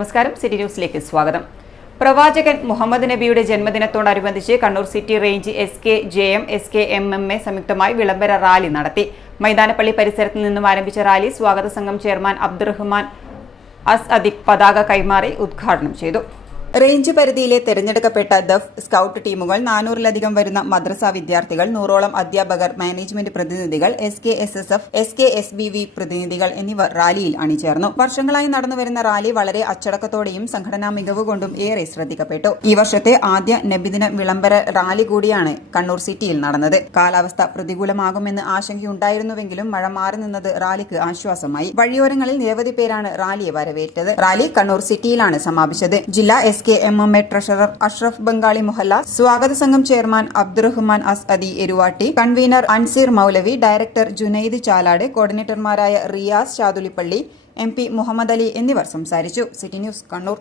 നമസ്കാരം. സിറ്റി ന്യൂസിലേക്ക് സ്വാഗതം. പ്രവാചകൻ മുഹമ്മദ് നബിയുടെ ജന്മദിനത്തോടനുബന്ധിച്ച് Kannur city range SKJM SKMMA സംയുക്തമായി വിളംബര റാലി നടത്തി. മൈതാനപ്പള്ളി പരിസരത്ത് നിന്നും ആരംഭിച്ച റാലി സ്വാഗത സംഘം ചെയർമാൻ അബ്ദുറഹ്മാൻ അസ്അദിഖ് പതാക കൈമാറി ഉദ്ഘാടനം ചെയ്തു. റേഞ്ച് പരിധിയിലെ തെരഞ്ഞെടുക്കപ്പെട്ട ദഫ് സ്കൌട്ട് ടീമുകൾ, 400-ലധികം വരുന്ന മദ്രസ വിദ്യാർത്ഥികൾ, 100ഓളം അധ്യാപകർ, മാനേജ്മെന്റ് പ്രതിനിധികൾ, SKSSF, SKSBV പ്രതിനിധികൾ എന്നിവർ റാലിയിൽ അണിചേർന്നു. വർഷങ്ങളായി നടന്നുവരുന്ന റാലി വളരെ അച്ചടക്കത്തോടെയും സംഘടനാ മികവ് കൊണ്ടും ഏറെ ശ്രദ്ധിക്കപ്പെട്ടു. ഈ വർഷത്തെ ആദ്യ നബിദിന വിളംബര റാലി കൂടിയാണ് കണ്ണൂർ സിറ്റിയിൽ നടന്നത്. കാലാവസ്ഥ പ്രതികൂലമാകുമെന്ന് ആശങ്കയുണ്ടായിരുന്നുവെങ്കിലും മഴ മാറി നിന്നത് റാലിക്ക് ആശ്വാസമായി. വഴിയോരങ്ങളിൽ നിരവധി പേരാണ് റാലിയെ വരവേറ്റത്. റാലി കണ്ണൂർ സിറ്റിയിലാണ് സമാപിച്ചത്. ജില്ലാ SKMMA ട്രഷറർ അഷ്റഫ് ബംഗാളി മുഹല്ല, സ്വാഗത സംഘം ചെയർമാൻ അബ്ദുറഹ്മാൻ അസ്അദി എരുവാട്ടി, കൺവീനർ അൻസീർ മൗലവി, ഡയറക്ടർ ജുനൈദ് ചാലാട്, കോർഡിനേറ്റർമാരായ റിയാസ് ചാതുലിപ്പള്ളി, MP മുഹമ്മദ് അലി എന്നിവർ സംസാരിച്ചു. City news, Kannur.